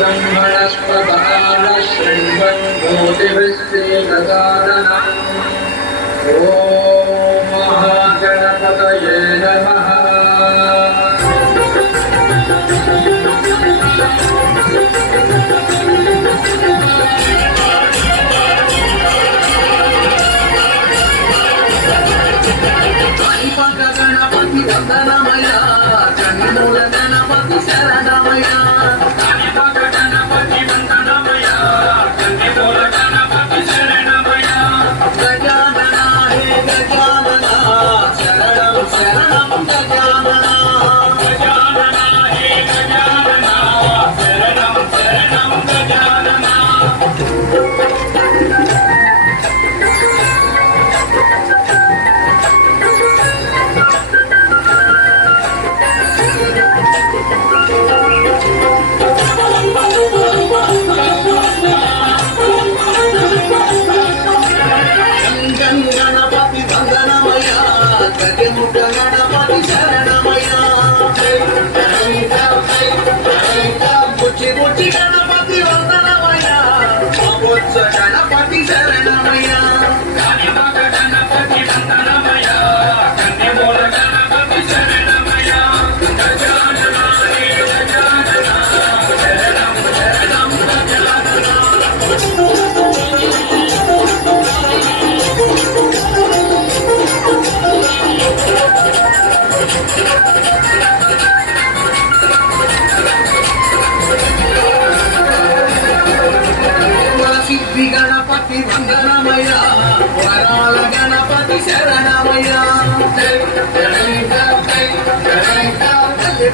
ब्रह्मणस्पदान शृण्वन् भूतिभिस्तेजसादनम् ॐ महागणपतये नमः। गणपति वंदनमय चंडमूल गणपति शरणमय गणपति वंदनमय चंडमूल गणपति शरणमय गजानना हे गजानना शरणं शरणं गजानना गजानना हे गजानना शरणं शरणं गजानना। गणपति वंदनमय गजमुख गणपति शरणमय बुच्ची बुच्ची गणपति वंदनमय अबोत्स गणपति शरणमय गणपति वंदनमय कंदिमूल गणपति शरणमय गजानना हे गजानना शरणं शरणं गजानना। सिद्धि गणपति वंदनमय वराल गणपति शरणमय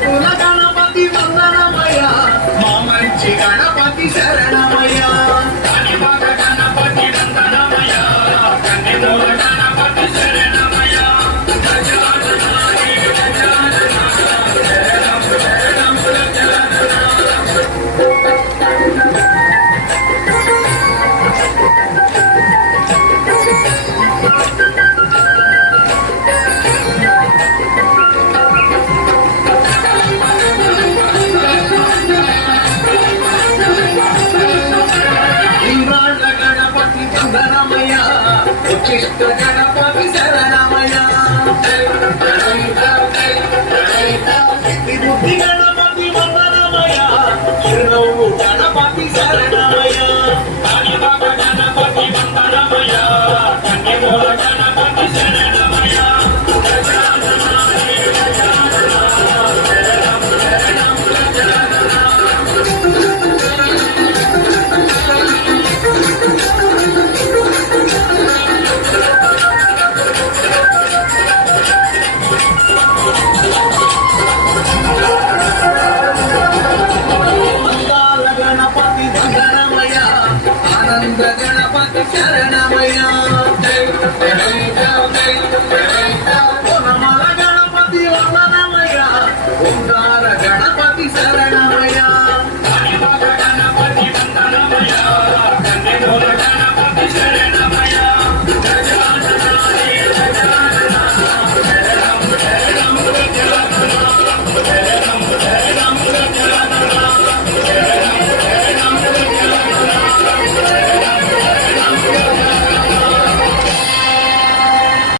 पुल गणपति वंदनमय मामंची गणपति शरणमय गणपति वंदनमय कंदिमूल गणपति शरणमय गजानना हे गजानना शरणं शरणं गजानना। गणपति वंदनमय उच्चिष्ट गणपति शरणमय बुद्धि गणपति वंदनमय